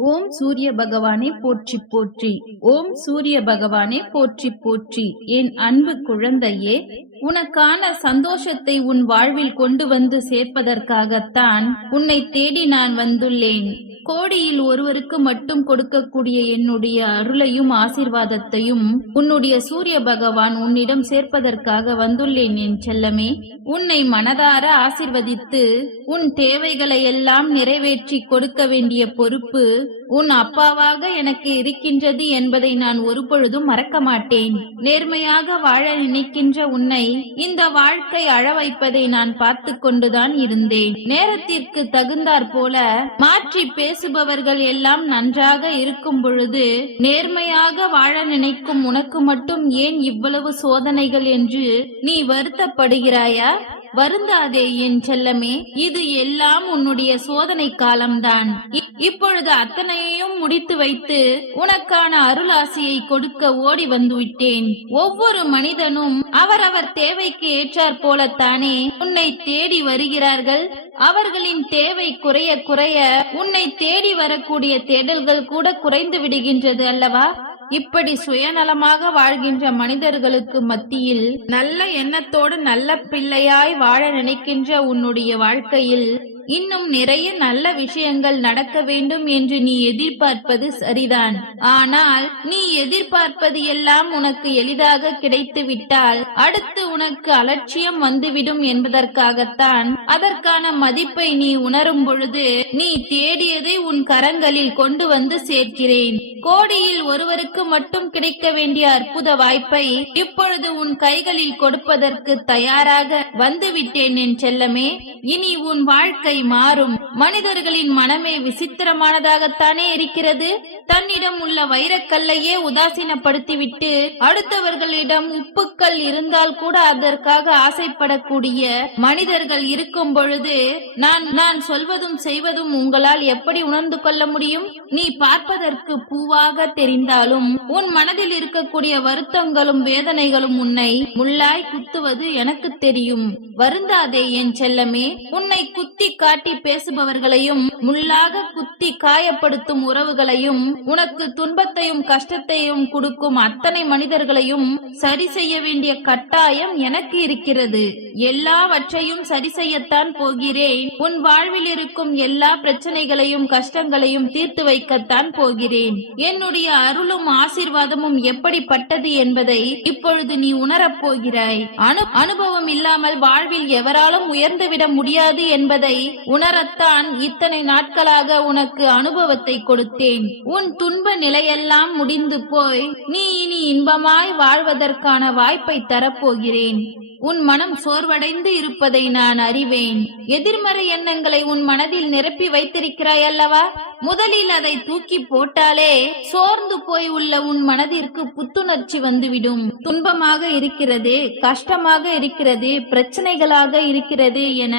ஓம் சூரிய பகவானே போற்றி போற்றி. ஓம் சூரிய பகவானே போற்றி போற்றி. என் அன்பு குழந்தையே உனக்கான சந்தோஷத்தை உன் வாழ்வில் கொண்டு வந்து சேர்ப்பதற்காகத்தான் உன்னை தேடி நான் வந்துள்ளேன். கோடியில் ஒருவருக்கு மட்டும் கொடுக்கக்கூடிய என்னுடைய அருளையும் ஆசீர்வாதத்தையும் உன்னுடைய சூரிய பகவான் உன்னிடம் சேர்ப்பதற்காக வந்துள்ளேன் என் செல்லமே. உன்னை மனதார ஆசிர்வதித்து உன் தேவைகளை எல்லாம் நிறைவேற்றி கொடுக்க வேண்டிய பொறுப்பு உன் அப்பாவாக எனக்கு இருக்கின்றது என்பதை நான் ஒருபொழுதும் மறக்க மாட்டேன். நேர்மையாக வாழ நினைக்கின்ற உன்னை இந்த வாழ்க்கை அழ வைப்பதை நான் பார்த்து கொண்டுதான் இருந்தேன். நேரத்திற்கு தகுந்தாற் போல மாற்றி பேசுபவர்கள் எல்லாம் நன்றாக இருக்கும் பொழுது நேர்மையாக வாழ நினைக்கும் உனக்கு மட்டும் ஏன் இவ்வளவு சோதனைகள் என்று நீ வருத்தப்படுகிறாயா? வருந்தாதே என் செல்லமே இது எல்லாம் உன்னுடைய சோதனை காலம்தான். இப்பொழுது அத்தனையையும் முடித்து வைத்து உனக்கான அருளாசியை கொடுக்க ஓடி வந்து விட்டேன் ஒவ்வொரு மனிதனும் அவரவர் தேவைக்கு ஏற்றாற் போலத்தானே உன்னை தேடி வருகிறார்கள். அவர்களின் தேவை குறைய குறைய உன்னை தேடி வரக்கூடிய தேடல்கள் கூட குறைந்து விடுகின்றது அல்லவா? இப்படி சுயநலமாக வாழ்கின்ற மனிதர்களுக்கு மத்தியில் நல்ல எண்ணத்தோடு நல்ல பிள்ளையாய் வாழ நினைக்கின்ற உன்னுடைய வாழ்க்கையில் இன்னும் நிறைய நல்ல விஷயங்கள் நடக்க வேண்டும் என்று நீ எதிர்பார்ப்பது சரிதான். ஆனால் நீ எதிர்பார்ப்பது எல்லாம் உனக்கு எளிதாக கிடைத்து விட்டால் அடுத்து உனக்கு அலட்சியம் வந்துவிடும் என்பதற்காகத்தான் அதற்கான மதிப்பை நீ உணரும் பொழுது நீ தேடியதை உன் கரங்களில் கொண்டு வந்து சேர்க்கிறேன். கோடியில் ஒருவருக்கு மட்டும் கிடைக்க வேண்டிய அற்புத வாய்ப்பை இப்பொழுது உன் கைகளில் கொடுப்பதற்கு தயாராக வந்துவிட்டேன் என் செல்லமே. இனி உன் வாழ்க்கை மாறும். மனிதர்களின் மனமே விசித்திரமானதாகத்தானே இருக்கிறது. தன்னிடம் உள்ள வைரக்கல்லையே உதாசீனப்படுத்திவிட்டு அடுத்தவர்களிடம் உப்புக்கள் இருந்தால் கூட அதற்காக ஆசைப்படக்கூடிய மனிதர்கள் இருக்கும் பொழுது நான் நான் சொல்வதும் செய்வதும் உங்களால் எப்படி உணர்ந்து கொள்ள முடியும்? நீ பார்ப்பதற்கு பூவாக தெரிந்தாலும் உன் மனதில் இருக்கக்கூடிய வருத்தங்களும் வேதனைகளும் உன்னை முள்ளாய் குத்துவது எனக்கு தெரியும். வருந்தாதே என் செல்லமே உன்னை குத்தி காட்டி பேசுபவர்களையும் முள்ளாக குத்தி காயப்படுத்தும் உறவுகளையும் உனக்கு துன்பத்தையும் கஷ்டத்தையும் கொடுக்கும் அத்தனை மனிதர்களையும் சரி செய்ய வேண்டிய கட்டாயம் எனக்கு இருக்கிறது. எல்லாவற்றையும் சரி செய்யத்தான் போகிறேன். உன் வாழ்வில் இருக்கும் எல்லா பிரச்சனைகளையும் கஷ்டங்களையும் தீர்த்து வைக்கத்தான் போகிறேன். என்னுடைய அருளும் ஆசீர்வாதமும் எப்படிப்பட்டது என்பதை இப்பொழுது நீ உணரப் போகிறாய். அனு அனுபவம் இல்லாமல் வாழ்வில் எவராலும் உயர்ந்துவிட முடியாது என்பதை உணரத்தான் இத்தனை நாட்களாக உனக்கு அனுபவத்தை கொடுத்தேன். உன் துன்ப நிலையெல்லாம் முடிந்து போய் நீ இனி இன்பமாய் வாழ்வதற்கான வாய்ப்பை தரப்போகிறேன். உன் மனம் சோர்வடைந்து இருப்பதை நான் அறிவேன். எதிர்மறை எண்ணங்களை உன் மனதில் நிரப்பி வைத்திருக்கிறாய் அல்லவா? முதலில் அதை தூக்கி போட்டாலே சோர்ந்து போய் உள்ள உன் மனதிற்கு புத்துணர்ச்சி வந்துவிடும். துன்பமாக இருக்கிறது கஷ்டமாக இருக்கிறது பிரச்சனைகளாக இருக்கிறது என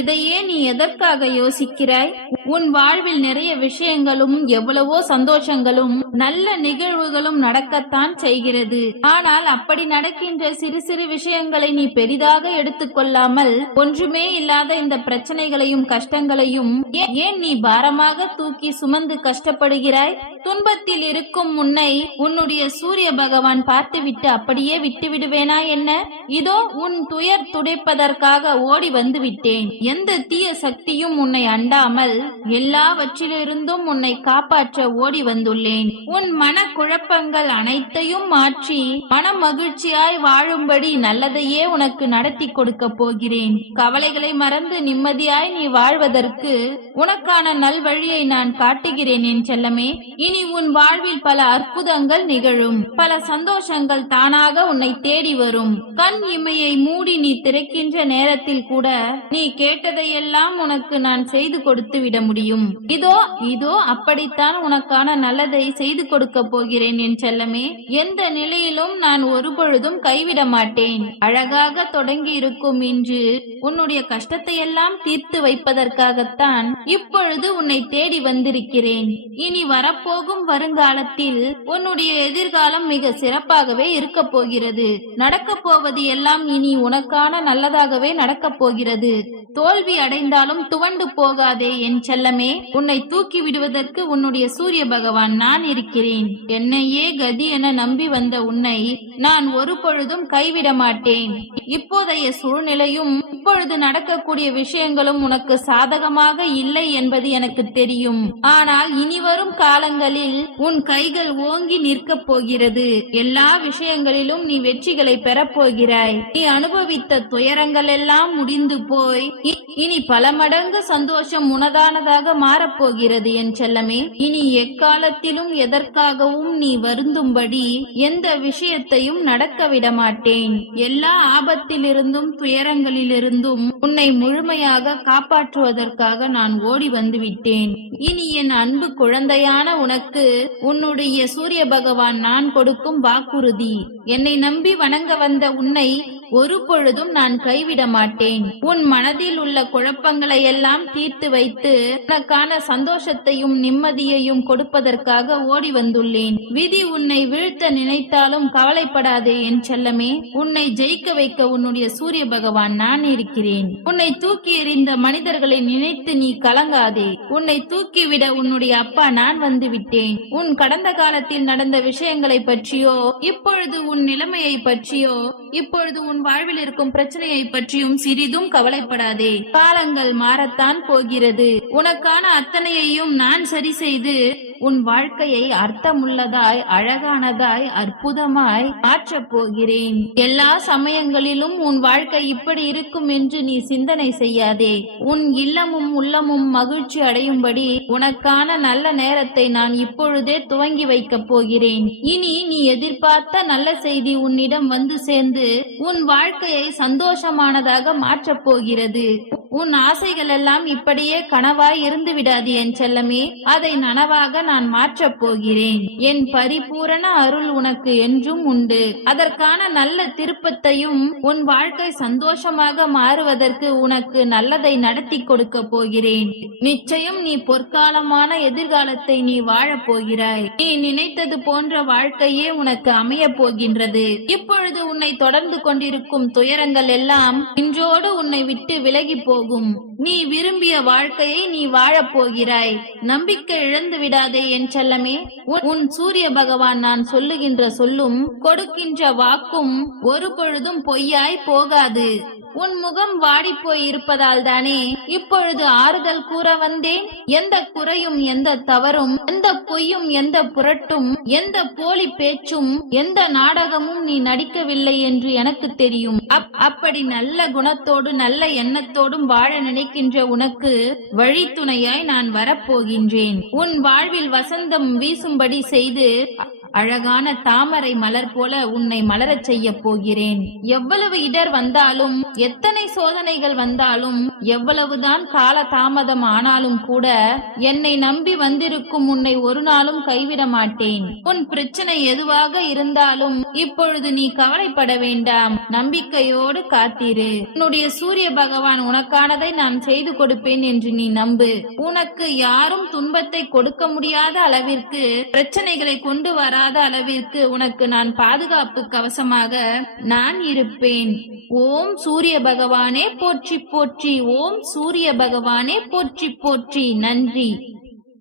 இதையே நீ எதற்காக யோசிக்கிறாய்? உன் வாழ்வில் நிறைய விஷயங்களும் எவ்வளவோ சந்தோஷங்களும் நல்ல நிகழ்வுகளும் நடக்கத்தான் செய்கிறது. ஆனால் அப்படி நடக்கின்ற சிறு சிறு விஷயங்களை நீ பெரிதாக எடுத்துக்கொள்ளாமல் ஒன்றுமே இல்லாத இந்த பிரச்சனைகளையும் கஷ்டங்களையும் ஏன் நீ பாரமாக தூக்கி சுமந்து கஷ்டப்படுகிறாய்? துன்பத்தில் இருக்கும் உன்னை உன்னுடைய சூரிய பகவான் பார்த்துவிட்டு அப்படியே விட்டு விடுவேனா என்ன? இதோ உன் துயர் துடைப்பதற்காக ஓடி வந்து விட்டேன் எந்த தீய சக்தியும் உன்னை அண்டாமல் எல்லாவற்றிலிருந்தும் உன்னை காப்பாற்ற ஓடி வந்துள்ளேன். உன் மன குழப்பங்கள் அனைத்தையும் மாற்றி மன மகிழ்ச்சியாய் வாழும்படி நல்லதையே உனக்கு நடத்தி கொடுக்க போகிறேன். கவலைகளை மறந்து நிம்மதியாய் நீ வாழ்வதற்கு உனக்கான நல்வழியை நான் காட்டுகிறேன் என் செல்லமே. இனி உன் வாழ்வில் பல அற்புதங்கள் நிகழும். பல சந்தோஷங்கள் தானாக உன்னை தேடி வரும். கண் இமையை மூடி நீ திறக்கின்ற நேரத்தில் கூட நீ கேட்டதையெல்லாம் உனக்கு நான் செய்து கொடுத்து விட முடியும். இதோ இதோ அப்படித்தான் உனக்கான நல்லதை செய்து கொடுக்க போகிறேன் என் செல்லமே. எந்த நிலையிலும் நான் ஒருபொழுதும் கைவிட மாட்டேன். அழகாக தொடங்கி இருக்கும் இன்று உன்னுடைய கஷ்டத்தையெல்லாம் தீர்த்து வைப்பதற்காகத்தான் இப்பொழுது உன்னை தேடி வந்திருக்கிறேன். இனி வரப்போகும் வருங்காலத்தில் உன்னுடைய எதிர்காலம் மிக சிறப்பாகவே இருக்கப் போகிறது. நடக்கப் போவது எல்லாம் இனி உனக்கான நல்லதாகவே நடக்கப் போகிறது. தோல்வி அடைந்தாலும் துவண்டு போகாதே என் செல்லமே. உன்னை தூக்கி விடுவதற்கு உன்னுடைய சூரிய பகவான் நான் இருக்கிறேன். என்னையே கதி என நம்பி வந்த உன்னை நான் ஒரு பொழுதும் கைவிட மாட்டேன். இப்போதைய சூழ்நிலையும் இப்பொழுது நடக்கக்கூடிய விஷயங்களும் உனக்கு சாதகமாக இல்லை என்பது எனக்கு தெரியும். ஆனால் இனிவரும் காலங்களில் உன் கைகள் ஓங்கி நிற்கப் போகிறது. எல்லா விஷயங்களிலும் நீ வெற்றிகளை பெறப்போகிறாய் நீ அனுபவித்த துயரங்கள் எல்லாம் முடிந்து போய் இனி பல மடங்கு சந்தோஷம் உனதானதாக மாறப்போகிறது என் செல்லமே. இனி எக்காலத்திலும் எதற்காகவும் நீ வருந்தும்படி எந்த விஷயத்தையும் நடக்க விட மாட்டேன். எல்லா ஆபத்திலிருந்தும் துயரங்களிலிருந்தும் உன்னை முழுமையாக காப்பாற்றுவதற்காக நான் ஓடி வந்து விட்டேன் இனி என் அன்பு குழந்தையான உனக்கு உன்னுடைய சூரிய பகவான் நான் கொடுக்கும் வாக்குறுதி. என்னை நம்பி வணங்க வந்த உன்னை ஒரு பொழுதும் நான் கைவிட மாட்டேன் உன் மனதில் உள்ள குழப்பங்களை எல்லாம் தீர்த்து வைத்து உனக்கான சந்தோஷத்தையும் நிம்மதியையும் கொடுப்பதற்காக ஓடி வந்துள்ளேன். விதி உன்னை வீழ்த்த நினைத்தாலும் கவலைப்படாதே என் செல்லமே. உன்னை ஜெயிக்க வைக்க உன்னுடைய சூரிய பகவான் நான் இருக்கிறேன். உன்னை தூக்கி எறிந்த மனிதர்களை நினைத்து நீ கலங்காதே. உன்னை தூக்கிவிட உன்னுடைய அப்பா நான் வந்து விட்டேன் உன் கடந்த காலத்தில் நடந்த விஷயங்களை பற்றியோ இப்பொழுது உன் நிலைமையை பற்றியோ இப்பொழுது உன் வாழ்வில் இருக்கும் பிரச்சனையை பற்றியும் சிறிதும் கவலைப்படாதே. காலங்கள் மாறத்தான் போகிறது. உனக்கான அத்தனையையும் நான் சரி செய்து உன் வாழ்க்கையை அர்த்தமுள்ளதாய் அழகானதாய் அற்புதமாய் மாற்றப் போகிறேன். எல்லா சமயங்களிலும் உன் வாழ்க்கை இப்படி இருக்கும் என்று நீ சிந்தனை செய்யாதே. உன் இல்லமும் உள்ளமும் மகிழ்ச்சி அடையும்படி உனக்கான நல்ல நேரத்தை நான் இப்பொழுதே துவங்கி வைக்கப் போகிறேன். இனி நீ எதிர்பார்த்த நல்ல செய்தி உன்னிடம் வந்து சேர்ந்து உன் வாழ்க்கையை சந்தோஷமானதாக மாற்றப் போகிறது. உன் ஆசைகள் எல்லாம் இப்படியே கனவாய் இருந்து விடாது என் செல்லமே. அதை நனவாக நான் மாற்றப் போகிறேன். என் பரிபூரண அருள் உனக்கு என்றும் உண்டு. அதற்கான நல்ல திருப்பத்தையும் உன் வாழ்க்கை சந்தோஷமாக மாறுவதற்கு உனக்கு நல்லதை நடத்தி கொடுக்க போகிறேன். நிச்சயம் நீ பொற்காலமான எதிர்காலத்தை நீ வாழப் போகிறாய். நீ நினைத்தது போன்ற வாழ்க்கையே உனக்கு அமையப் போகின்றது. இப்பொழுது உன்னை தொடர்ந்து கொண்டிருக்கும் துயரங்கள் எல்லாம் இன்றோடு உன்னை விட்டு விலகி போகும். நீ விரும்பிய வாழ்க்கையை நீ வாழப் போகிறாய். நம்பிக்கை இழந்து விடாதே என் செல்லமே. உன்- உன் சூரிய பகவான் நான் சொல்லுகின்ற சொல்லும் கொடுக்கின்ற வாக்கும் ஒரு பொழுதும் பொய்யாய் போகாது. உன் முகம் வாடிப் இருப்பதால் தானே? இப்பொழுது ஆறுதல் கூற வந்தேன். எந்த குறையும் எந்த தவறும் எந்த பொய்யும் எந்த புரட்டும் எந்த போலி பேச்சும் எந்த நாடகமும் நீ நடிக்கவில்லை என்று எனக்கு தெரியும். அப்- அப்படி நல்ல குணத்தோடு நல்ல எண்ணத்தோடும் வாழ நினைக்கின்ற உனக்கு வழித்துணையாய் நான் வரப்போகின்றேன். உன் வாழ்வில் வசந்தம் வீசும்படி செய்து அழகான தாமரை மலர் போல உன்னை மலரச் செய்ய போகிறேன். எவ்வளவு இடர் வந்தாலும் எத்தனை சோதனைகள் வந்தாலும் எவ்வளவுதான் கால தாமதம் ஆனாலும் கூட என்னை நம்பி வந்திருக்கும் உன்னை ஒரு நாளும் கைவிட மாட்டேன். உன் பிரச்சனை எதுவாக இருந்தாலும் இப்பொழுது நீ கவலைப்பட வேண்டாம். நம்பிக்கையோடு காத்திரு. உன்னுடைய சூரிய பகவான் உனக்கானதை நான் செய்து கொடுப்பேன் என்று நீ நம்பு. உனக்கு யாரும் துன்பத்தை கொடுக்க முடியாத அளவிற்கு பிரச்சனைகளை கொண்டு இல்லாத அளவிற்கு உனக்கு நான் பாதுகாப்பு கவசமாக நான் இருப்பேன். ஓம் சூரிய பகவானே போற்றி போற்றி ஓம் சூரிய பகவானே போற்றி போற்றி. நன்றி.